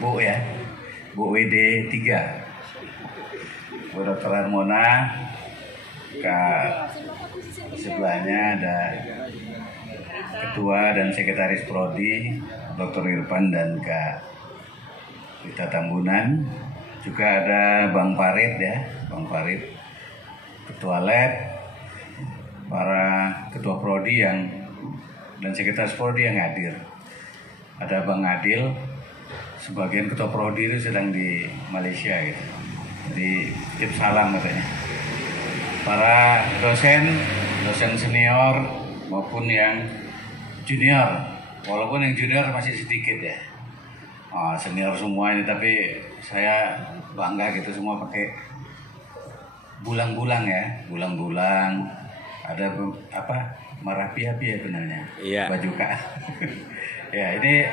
Bu ya, Bu WD 3, Bu Dr. Harmona, Kak sebelahnya ada Ketua dan Sekretaris Prodi Dr. Irfan dan Kak Rita Tambunan, juga ada Bang Farid ya, Bang Farid, Ketua Lab, para Ketua Prodi dan Sekretaris Prodi yang hadir. Ada Bang Adil, sebagian Ketua Prodi itu sedang di Malaysia gitu. Jadi titip salam katanya. Para dosen senior maupun yang junior, walaupun yang junior masih sedikit ya. Senior semua ini, tapi saya bangga gitu semua pakai bulang-bulang ya, bulang-bulang. Ada apa? Merapi-api ya benarnya. Iya. Baju Kak. Ya, ini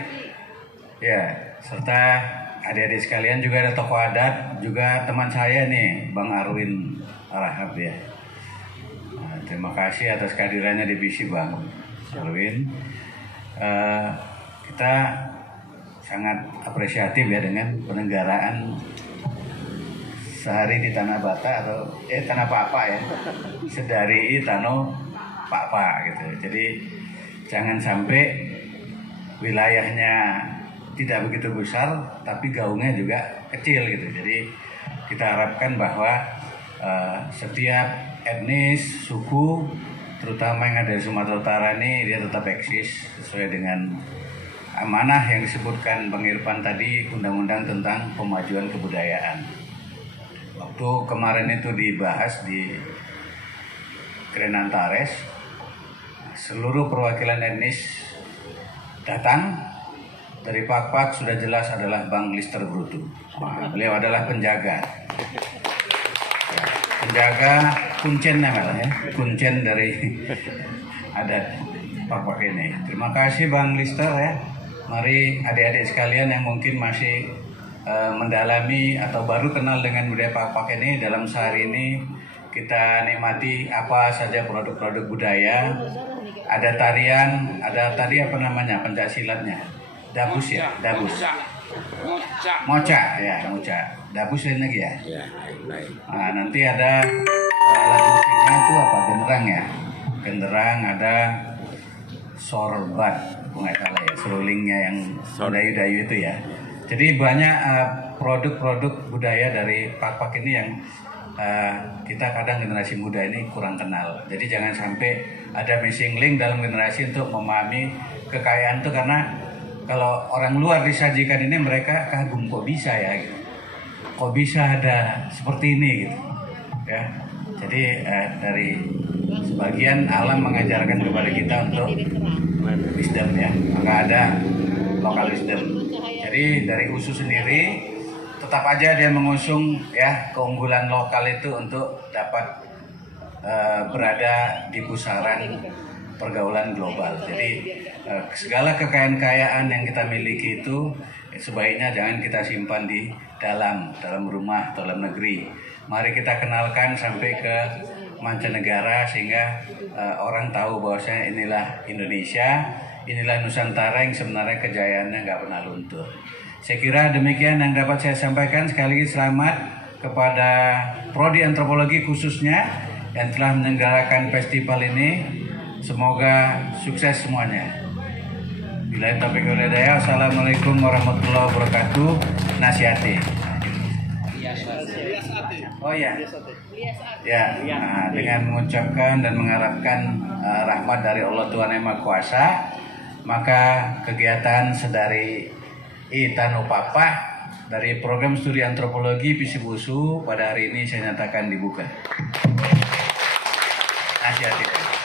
ya, serta adik-adik sekalian, juga ada tokoh adat, juga teman saya nih, Bang Arwin Rahab ya. Terima kasih atas kehadirannya di BC Bang Arwin. Kita sangat apresiatif ya dengan penenggaraan sehari di Tanah Bata atau Tanah Papa ya, sedari Tano Papa gitu. Jadi jangan sampai wilayahnya tidak begitu besar, tapi gaungnya juga kecil gitu. Jadi kita harapkan bahwa setiap etnis, suku, terutama yang ada di Sumatera Utara ini, dia tetap eksis sesuai dengan amanah yang disebutkan Bang Irfan tadi, Undang-Undang tentang Pemajuan Kebudayaan. Waktu kemarin itu dibahas di Grand Antares, seluruh perwakilan etnis datang. Dari Pak sudah jelas adalah Bang Lister Brutu. Beliau adalah penjaga kuncen namanya, kuncen dari adat Pak ini. Terima kasih Bang Lister ya. Mari adik-adik sekalian yang mungkin masih mendalami atau baru kenal dengan budaya Pak ini, dalam sehari ini kita nikmati apa saja produk-produk budaya. Ada tarian, ada tadi apa namanya, pencak silatnya, dabus ya, dabus, moca ya, moca, dabus lain lagi ya. Nah, nanti ada alat musiknya itu apa, genderang ya, genderang, ada sorbat, nggak salah ya, serulingnya yang dayu-dayu itu ya. Jadi banyak produk-produk budaya dari Pak ini yang kita kadang generasi muda ini kurang kenal. Jadi jangan sampai ada missing link dalam generasi untuk memahami kekayaan itu, karena kalau orang luar disajikan ini mereka kagum, kok bisa ya gitu. Kok bisa ada seperti ini gitu. Ya. Jadi dari sebagian alam mengajarkan kepada kita untuk wisdom ya. Maka ada lokal wisdom. Jadi dari USU sendiri tetap aja dia mengusung ya keunggulan lokal itu untuk dapat berada di pusaran pergaulan global. Jadi segala kekayaan-kekayaan yang kita miliki itu sebaiknya jangan kita simpan di dalam rumah, dalam negeri. Mari kita kenalkan sampai ke mancanegara sehingga orang tahu bahwasanya inilah Indonesia, inilah Nusantara yang sebenarnya kejayaannya nggak pernah luntur. Saya kira demikian yang dapat saya sampaikan. Sekali lagi selamat kepada Prodi Antropologi khususnya yang telah menyelenggarakan festival ini. Semoga sukses semuanya. Bila taufiq wal hidayah. Assalamualaikum warahmatullahi wabarakatuh. Nasihati. Oh ya. Ya, nah, dengan mengucapkan dan mengharapkan rahmat dari Allah Tuhan Yang Maha Kuasa, maka kegiatan sedari Tano Papa dari program studi antropologi PISIP USU pada hari ini saya nyatakan dibuka. Nasihati.